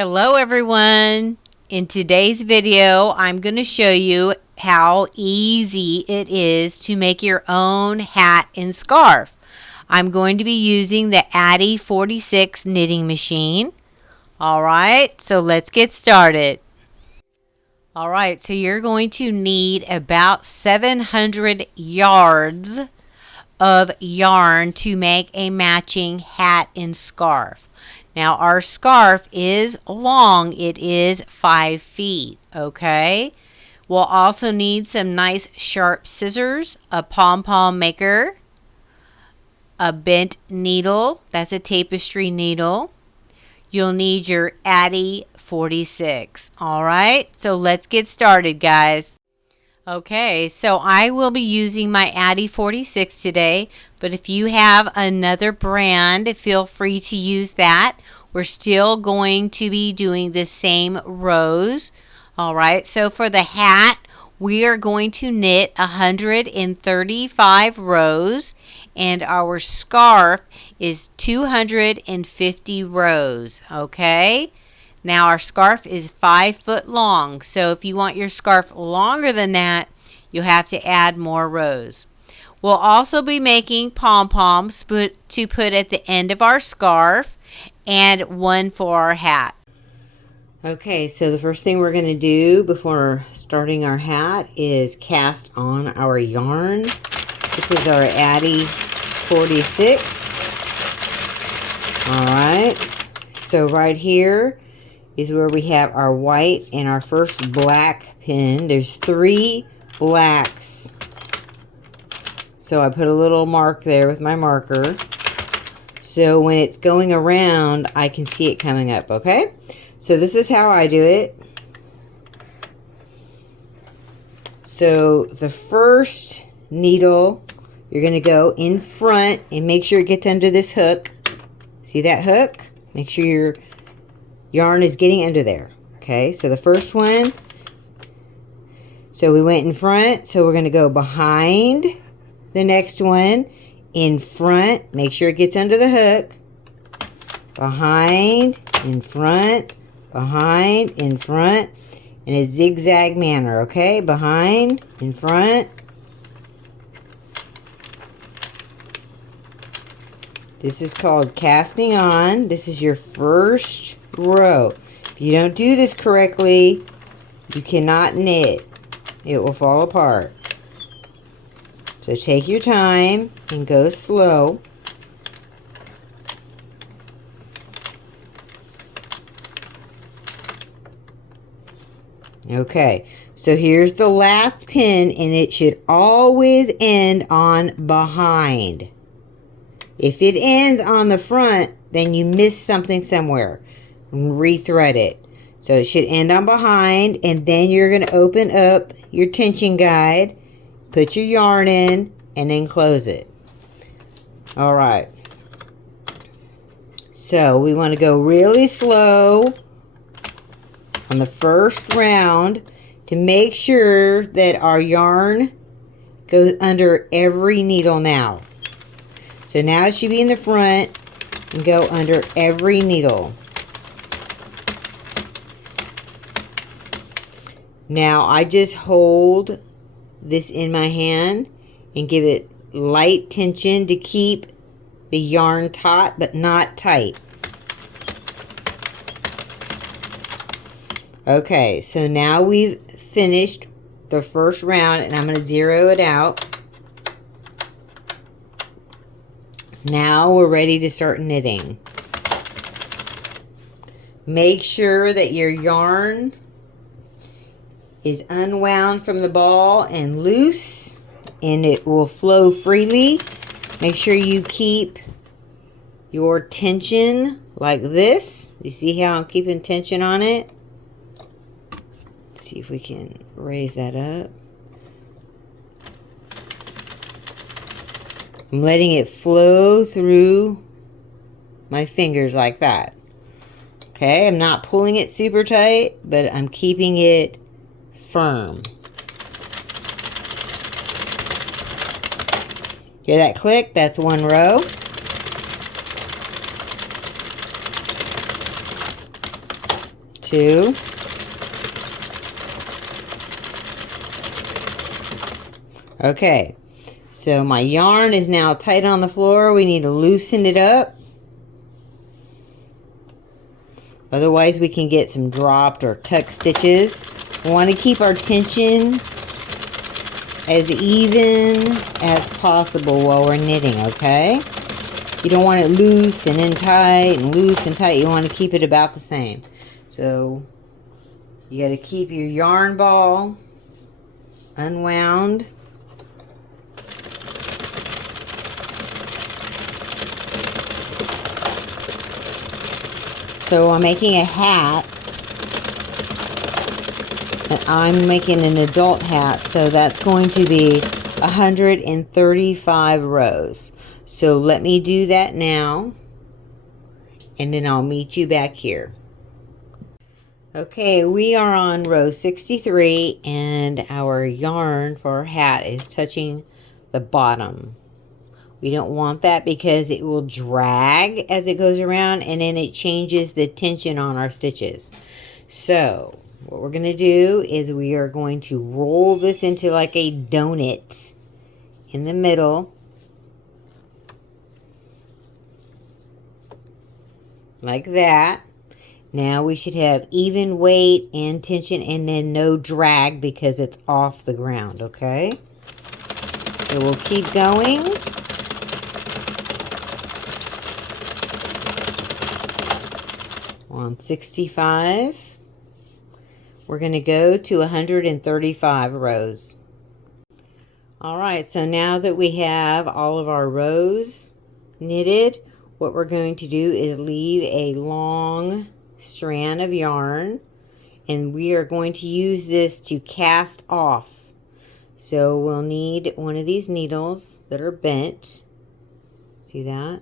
Hello everyone. In today's video, I'm going to show you how easy it is to make your own hat and scarf. I'm going to be using the Addi 46 knitting machine. Alright, so let's get started. Alright, so you're going to need about 700 yards of yarn to make a matching hat and scarf. Now our scarf is long, it is 5 feet, okay? We'll also need some nice sharp scissors, a pom-pom maker, a bent needle, that's a tapestry needle. You'll need your Addi 46, alright? So let's get started, guys. Okay, so I will be using my Addi 46 today, but if you have another brand, feel free to use that. We're still going to be doing the same rows. All right, so for the hat, we are going to knit 135 rows, and our scarf is 250 rows, okay? Now our scarf is 5 foot long, so if you want your scarf longer than that, you'll have to add more rows. We'll also be making pom-poms to put at the end of our scarf and one for our hat. Okay, so the first thing we're going to do before starting our hat is cast on our yarn. This is our Addi 46. Alright, so right here is where we have our white and our first black pin. There's 3 blacks. So I put a little mark there with my marker. So when it's going around, I can see it coming up, okay? So this is how I do it. So the first needle, you're going to go in front and make sure it gets under this hook. See that hook? Make sure your yarn is getting under there. Okay, so the first one, so we went in front, so we're going to go behind the next one, in front, make sure it gets under the hook, behind, in front, behind, in front, in a zigzag manner, okay? Behind, in front. This is called casting on. This is your first row. If you don't do this correctly, you cannot knit. It will fall apart. So take your time and go slow. Okay, so here's the last pin, and it should always end on behind. If it ends on the front, then you missed something somewhere. Rethread it. So it should end on behind, and then you're going to open up your tension guide, put your yarn in, and then close it. All right. So we want to go really slow on the first round to make sure that our yarn goes under every needle now. So now it should be in the front and go under every needle. Now I just hold this in my hand and give it light tension to keep the yarn taut but not tight. Okay, so now we've finished the first round, and I'm going to zero it out. Now we're ready to start knitting. Make sure that your yarn is unwound from the ball and loose, and it will flow freely. Make sure you keep your tension like this. You see how I'm keeping tension on it? Let's see if we can raise that up. I'm letting it flow through my fingers like that. Okay, I'm not pulling it super tight, but I'm keeping it firm. Hear that click? That's one row. 2. Okay, so my yarn is now tight on the floor. We need to loosen it up. Otherwise we can get some dropped or tuck stitches. We want to keep our tension as even as possible while we're knitting, okay? You don't want it loose and in tight and loose and tight. You want to keep it about the same. So you got to keep your yarn ball unwound. So I'm making a hat, and I'm making an adult hat, so that's going to be 135 rows. So let me do that now, and then I'll meet you back here. Okay, we are on row 63, and our yarn for our hat is touching the bottom. We don't want that because it will drag as it goes around, and then it changes the tension on our stitches. So what we're going to do is we are going to roll this into like a donut in the middle. Like that. Now we should have even weight and tension and then no drag because it's off the ground, okay? So we'll keep going. On 65, we're going to go to 135 rows. Alright, so now that we have all of our rows knitted, what we're going to do is leave a long strand of yarn, and we are going to use this to cast off. So we'll need one of these needles that are bent. See that?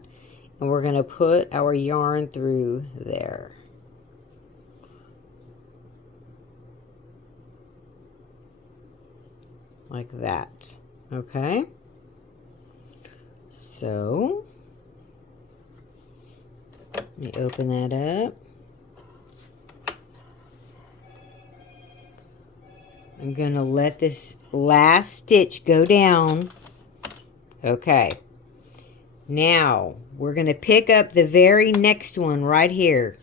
And we're going to put our yarn through there. Like that. Okay? So, let me open that up. I'm going to let this last stitch go down. Okay. Now, we're going to pick up the very next one right here.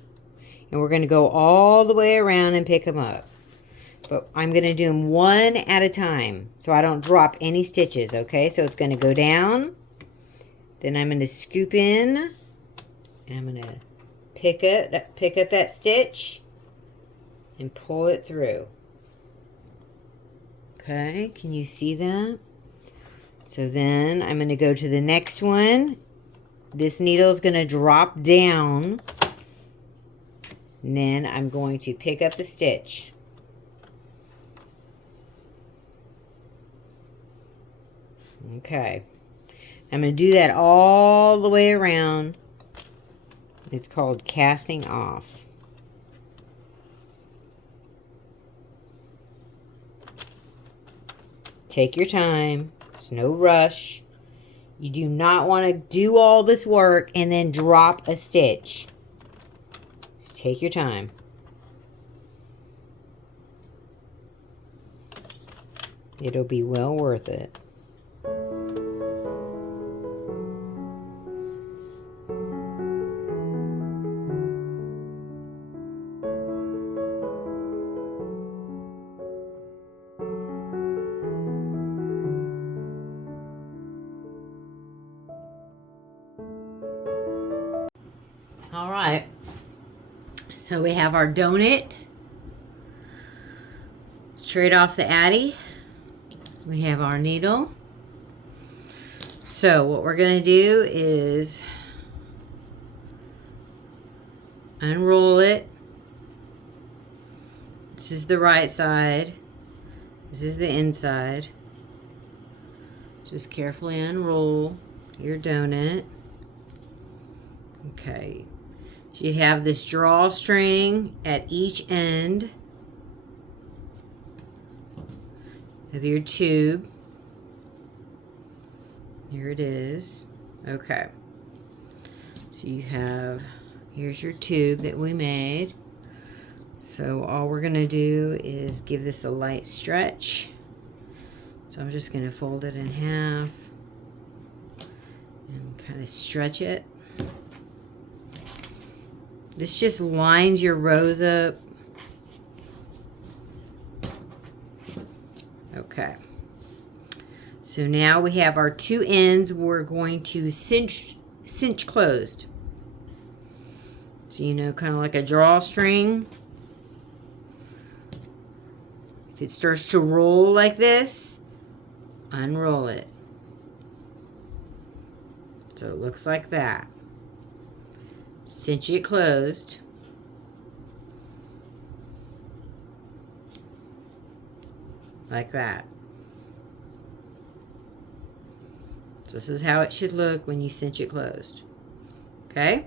And we're going to go all the way around and pick them up. But I'm going to do them one at a time so I don't drop any stitches, okay? So it's going to go down. Then I'm going to scoop in. And I'm going to pick up that stitch and pull it through. Okay, can you see that? So then I'm going to go to the next one. This needle is going to drop down. And then I'm going to pick up the stitch. Okay. I'm going to do that all the way around. It's called casting off. Take your time. There's no rush. You do not want to do all this work and then drop a stitch. Just take your time. It'll be well worth it. All right, so we have our donut straight off the Addi. We have our needle. So what we're going to do is unroll it. This is the right side. This is the inside. Just carefully unroll your donut. Okay. You'd have this drawstring at each end of your tube. Here it is. Okay. So you have, here's your tube that we made. So all we're going to do is give this a light stretch. So I'm just going to fold it in half and kind of stretch it. This just lines your rows up. Okay. So now we have our two ends we're going to cinch closed. So, you know, kind of like a drawstring. If it starts to roll like this, unroll it. So it looks like that. Cinch it closed. Like that. So this is how it should look when you cinch it closed. Okay?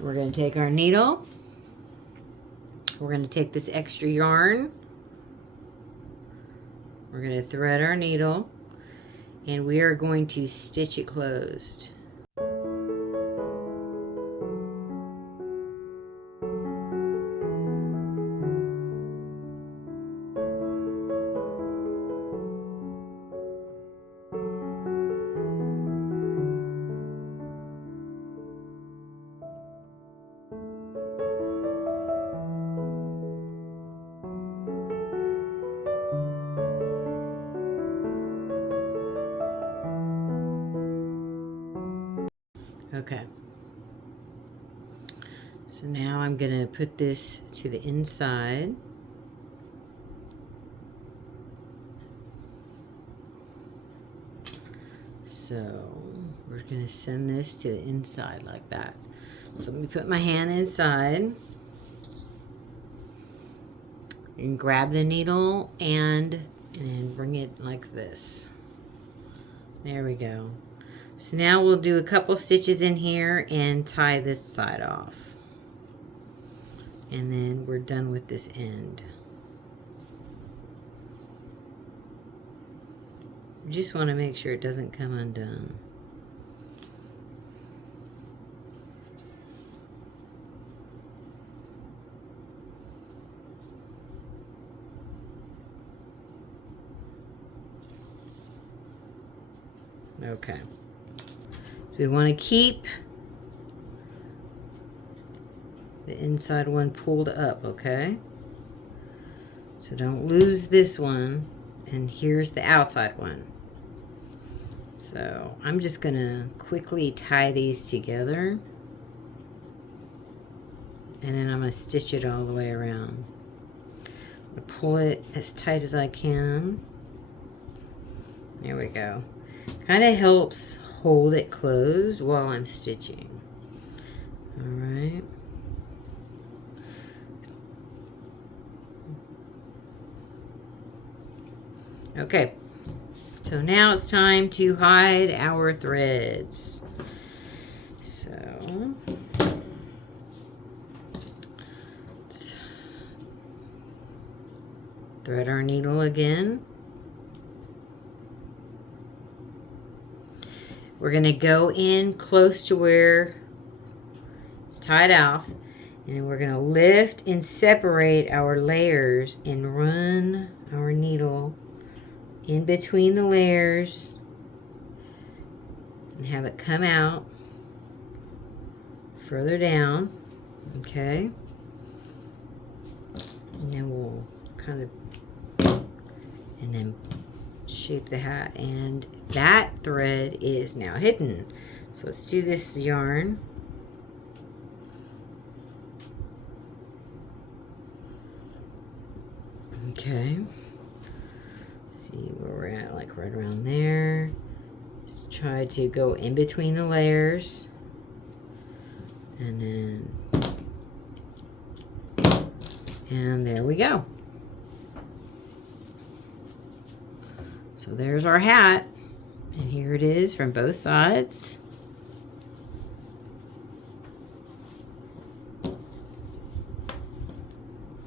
We're going to take our needle. We're going to take this extra yarn. We're going to thread our needle. And we are going to stitch it closed. Okay. So now I'm going to put this to the inside. So we're going to send this to the inside like that. So let me put my hand inside and grab the needle and bring it like this. There we go. So now we'll do a couple stitches in here and tie this side off. And then we're done with this end. You just want to make sure it doesn't come undone. Okay. So we want to keep the inside one pulled up, okay? So don't lose this one. And here's the outside one. So I'm just going to quickly tie these together. And then I'm going to stitch it all the way around. I'm going to pull it as tight as I can. There we go. Kind of helps hold it closed while I'm stitching. All right. Okay. So now it's time to hide our threads. So let's thread our needle again. We're going to go in close to where it's tied off, and we're going to lift and separate our layers and run our needle in between the layers and have it come out further down, okay? And then we'll kind of, and then shape the hat, and that thread is now hidden. So let's do this yarn. Okay. See where we're at, like right around there. Just try to go in between the layers. And there we go. So there's our hat, and here it is from both sides.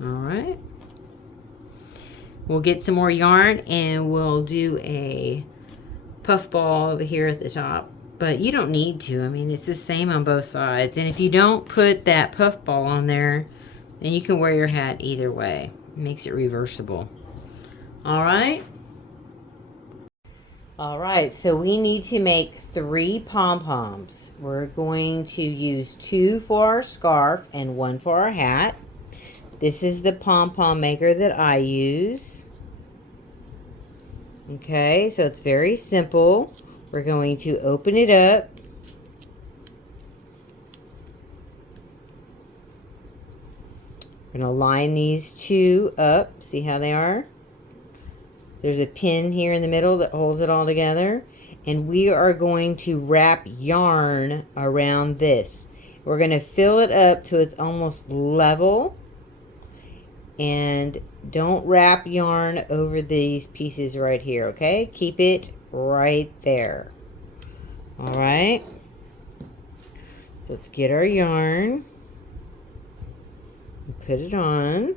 All right. We'll get some more yarn and we'll do a puff ball over here at the top, but you don't need to. I mean, it's the same on both sides. And if you don't put that puff ball on there, And you can wear your hat either way. It makes it reversible. All right. All right, so we need to make 3 pom-poms. We're going to use 2 for our scarf and 1 for our hat. This is the pom-pom maker that I use. Okay, so it's very simple. We're going to open it up. We're going to line these 2 up. See how they are? There's a pin here in the middle that holds it all together. And we are going to wrap yarn around this. We're going to fill it up till it's almost level. And don't wrap yarn over these pieces right here, okay? Keep it right there. All right. So let's get our yarn. Put it on.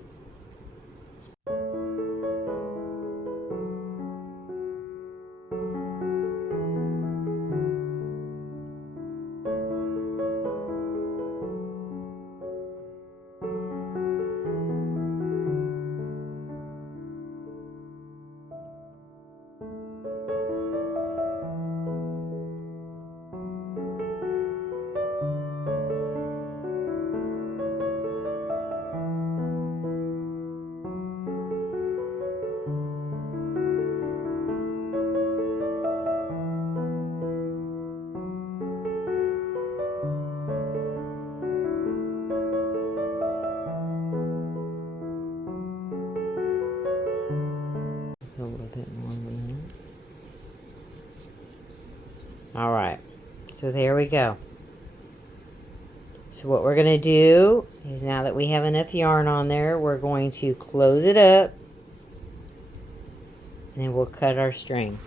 A little bit more than that. All right, so there we go. So what we're going to do is, now that we have enough yarn on there, we're going to close it up and then we'll cut our string.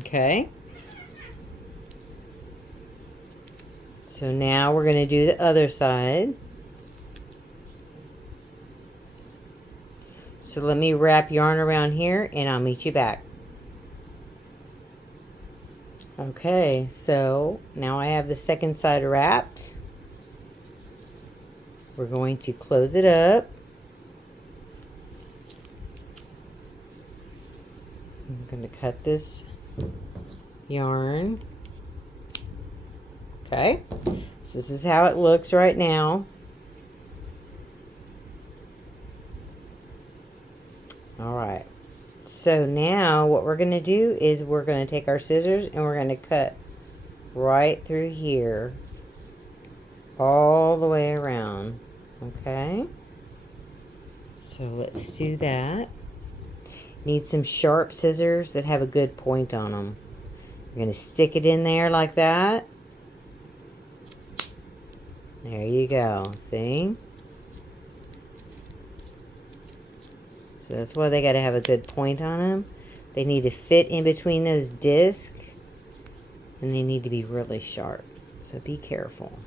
Okay. So now we're going to do the other side. So let me wrap yarn around here and I'll meet you back. Okay, so now I have the second side wrapped. We're going to close it up. I'm going to cut this yarn. Okay, so this is how it looks right now. All right, so now what we're going to do is we're going to take our scissors and we're going to cut right through here all the way around. Okay, so let's do that. Need some sharp scissors that have a good point on them. You're going to stick it in there like that. There you go, see? So that's why they got to have a good point on them. They need to fit in between those discs, and they need to be really sharp. So be careful.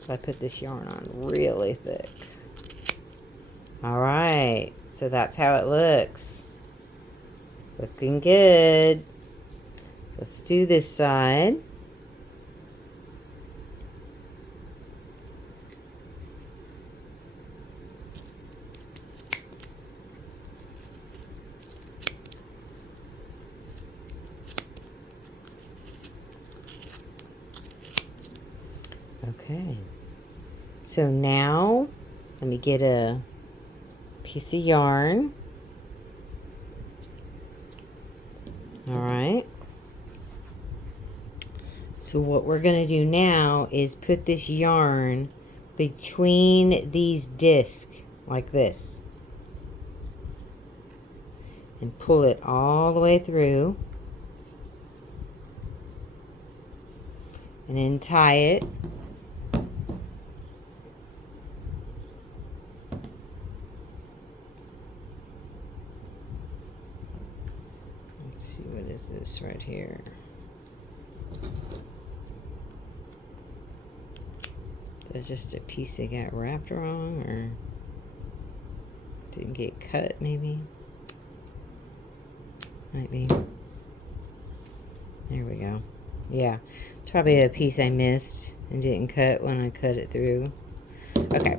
So I put this yarn on really thick. All right, so that's how it looks. Looking good. Let's do this side. Okay, so now let me get a piece of yarn. All right, so what we're going to do now is put this yarn between these discs like this and pull it all the way through and then tie it. Let's see, what is this right here? That's just a piece that got wrapped wrong, or didn't get cut, maybe? Might be. There we go. Yeah, it's probably a piece I missed and didn't cut when I cut it through. Okay,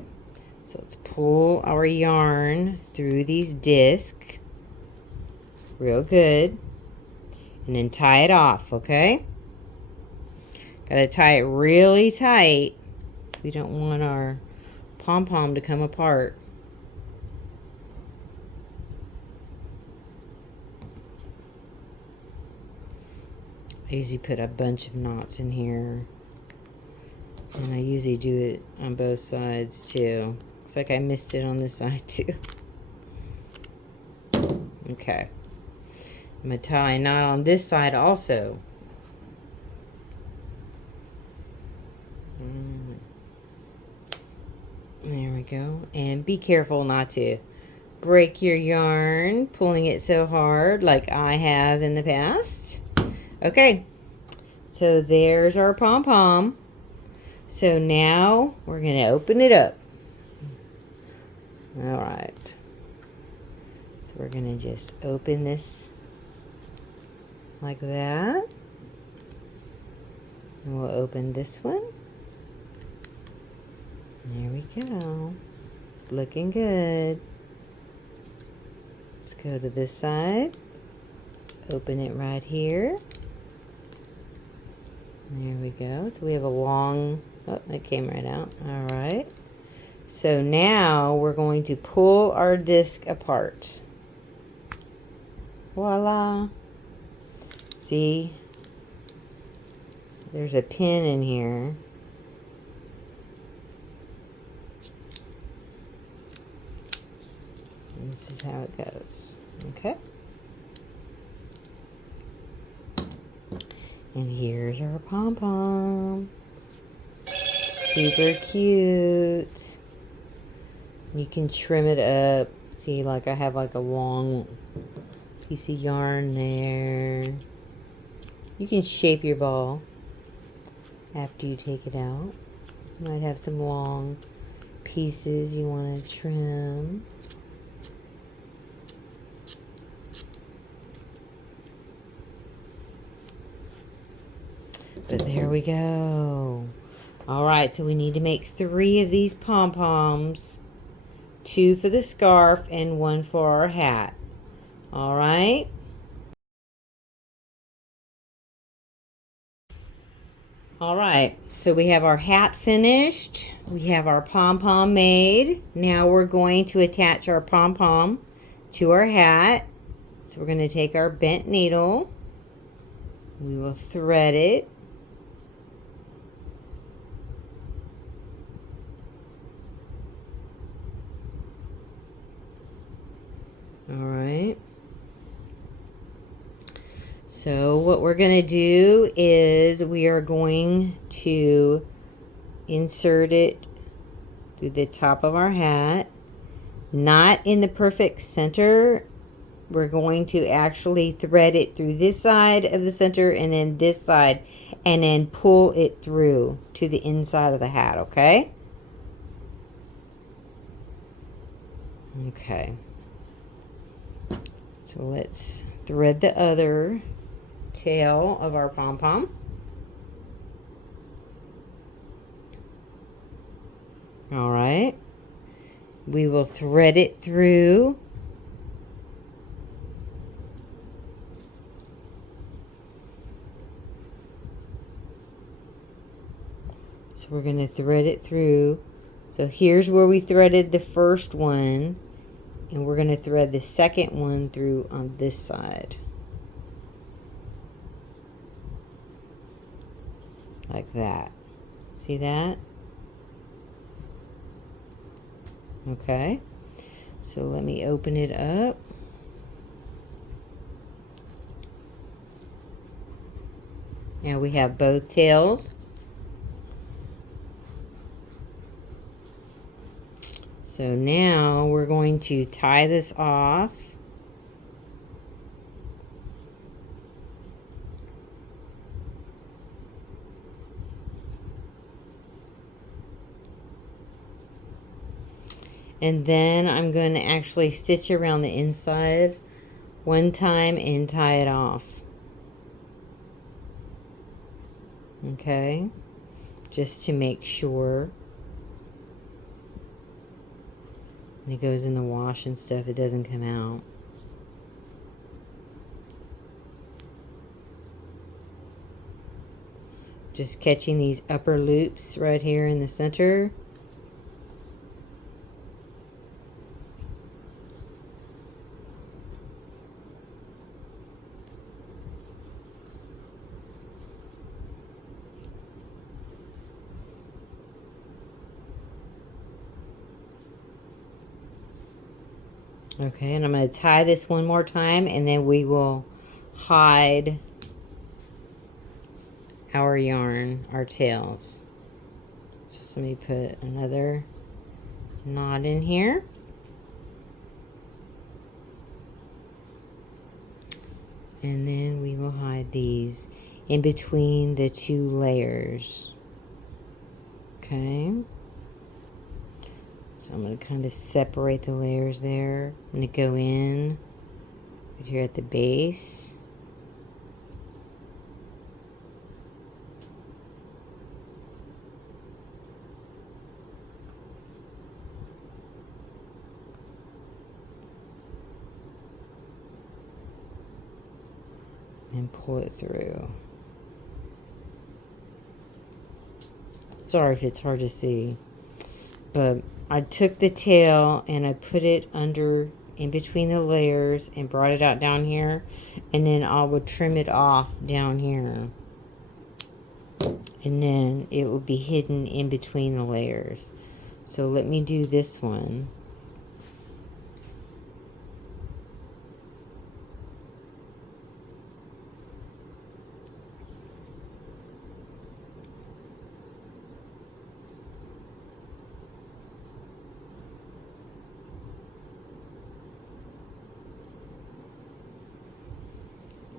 so let's pull our yarn through these discs real good and then tie it off, okay? Gotta tie it really tight so we don't want our pom-pom to come apart. I usually put a bunch of knots in here, and I usually do it on both sides too. Looks like I missed it on this side too. Okay, I'm gonna tie a knot on this side also. There we go. And be careful not to break your yarn pulling it so hard like I have in the past. Okay, so there's our pom-pom. So now we're going to open it up. All right. So we're going to just open this like that. And we'll open this one. There we go. It's looking good. Let's go to this side. Let's open it right here. There we go. So we have a long, oh, it came right out. All right. So now we're going to pull our disc apart. Voila. See? There's a pin in here. And this is how it goes. Okay. And here's our pom-pom. Super cute. You can trim it up. See, like I have like a long piece of yarn there. You can shape your ball after you take it out. You might have some long pieces you want to trim. But there we go. All right, so we need to make 3 of these pom-poms. 2 for the scarf and 1 for our hat. All right. All right, so we have our hat finished. We have our pom-pom made. Now we're going to attach our pom-pom to our hat. So we're going to take our bent needle. We will thread it. All right. So what we're going to do is we are going to insert it through the top of our hat, not in the perfect center. We're going to actually thread it through this side of the center and then this side, and then pull it through to the inside of the hat, okay? Okay. So let's thread the other tail of our pom-pom. All right. We will thread it through. So we're going to thread it through. So here's where we threaded the first one. And we're going to thread the second one through on this side. Like that. See that? Okay. So let me open it up. Now we have both tails. So now we're going to tie this off. And then I'm going to actually stitch around the inside one time and tie it off. Okay, just to make sure when it goes in the wash and stuff, it doesn't come out. Just catching these upper loops right here in the center. Okay, and I'm going to tie this one more time, and then we will hide our yarn, our tails. Just let me put another knot in here. And then we will hide these in between the two layers. Okay. So I'm going to kind of separate the layers there. I'm going to go in right here at the base. And pull it through. Sorry if it's hard to see, but I took the tail and I put it under in between the layers and brought it out down here, and then I would trim it off down here, and then it would be hidden in between the layers. So let me do this one.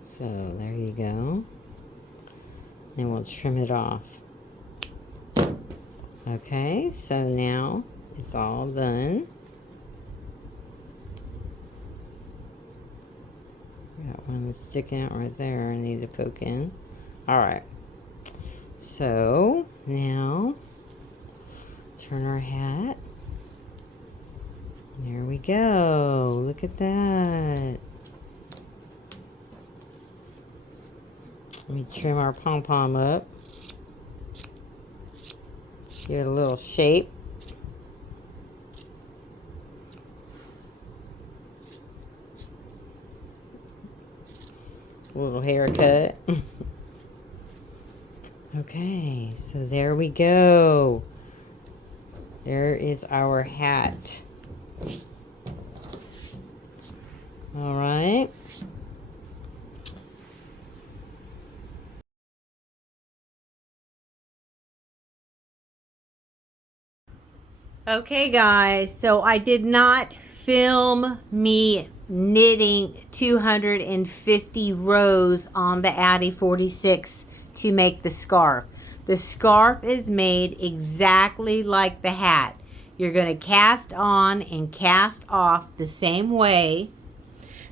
So there you go. And we'll trim it off. Okay, so now it's all done. Got one that's sticking out right there. I need to poke in. Alright. So now turn our hat. There we go. Look at that. Let me trim our pom-pom up. Give it a little shape. A little haircut. Okay, so there we go. There is our hat. All right. Okay guys, so I did not film me knitting 250 rows on the Addi 46 to make the scarf. The scarf is made exactly like the hat. You're going to cast on and cast off the same way.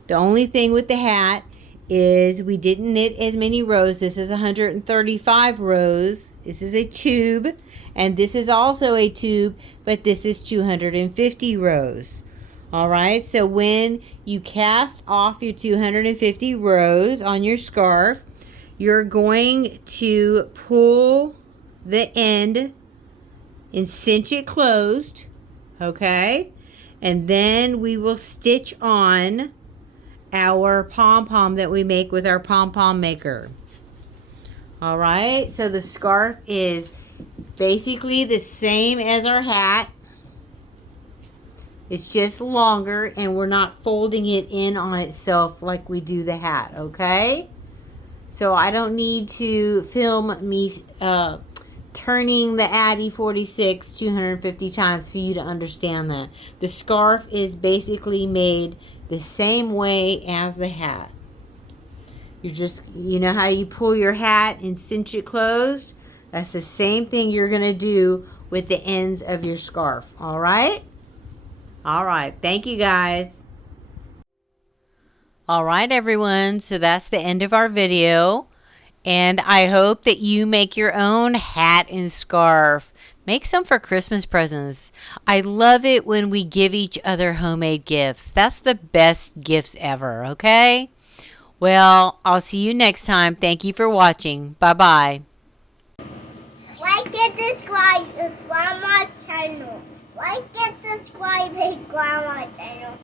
The only thing with the hat is we didn't knit as many rows. This is 135 rows. This is a tube, and this is also a tube, but this is 250 rows. All right, so when you cast off your 250 rows on your scarf, you're going to pull the end and cinch it closed, okay? And then we will stitch on our pom-pom that we make with our pom-pom maker. All right, so the scarf is basically the same as our hat. It's just longer, and we're not folding it in on itself like we do the hat, okay? So I don't need to film me turning the Addi 46 250 times for you to understand that. The scarf is basically made the same way as the hat. You know how you pull your hat and cinch it closed? That's the same thing you're going to do with the ends of your scarf, all right? All right, thank you guys. All right, everyone, so that's the end of our video. And I hope that you make your own hat and scarf. Make some for Christmas presents. I love it when we give each other homemade gifts. That's the best gifts ever, okay? Well, I'll see you next time. Thank you for watching. Bye-bye. Like and subscribe to Grandma's channel. Like and subscribe to Grandma's channel.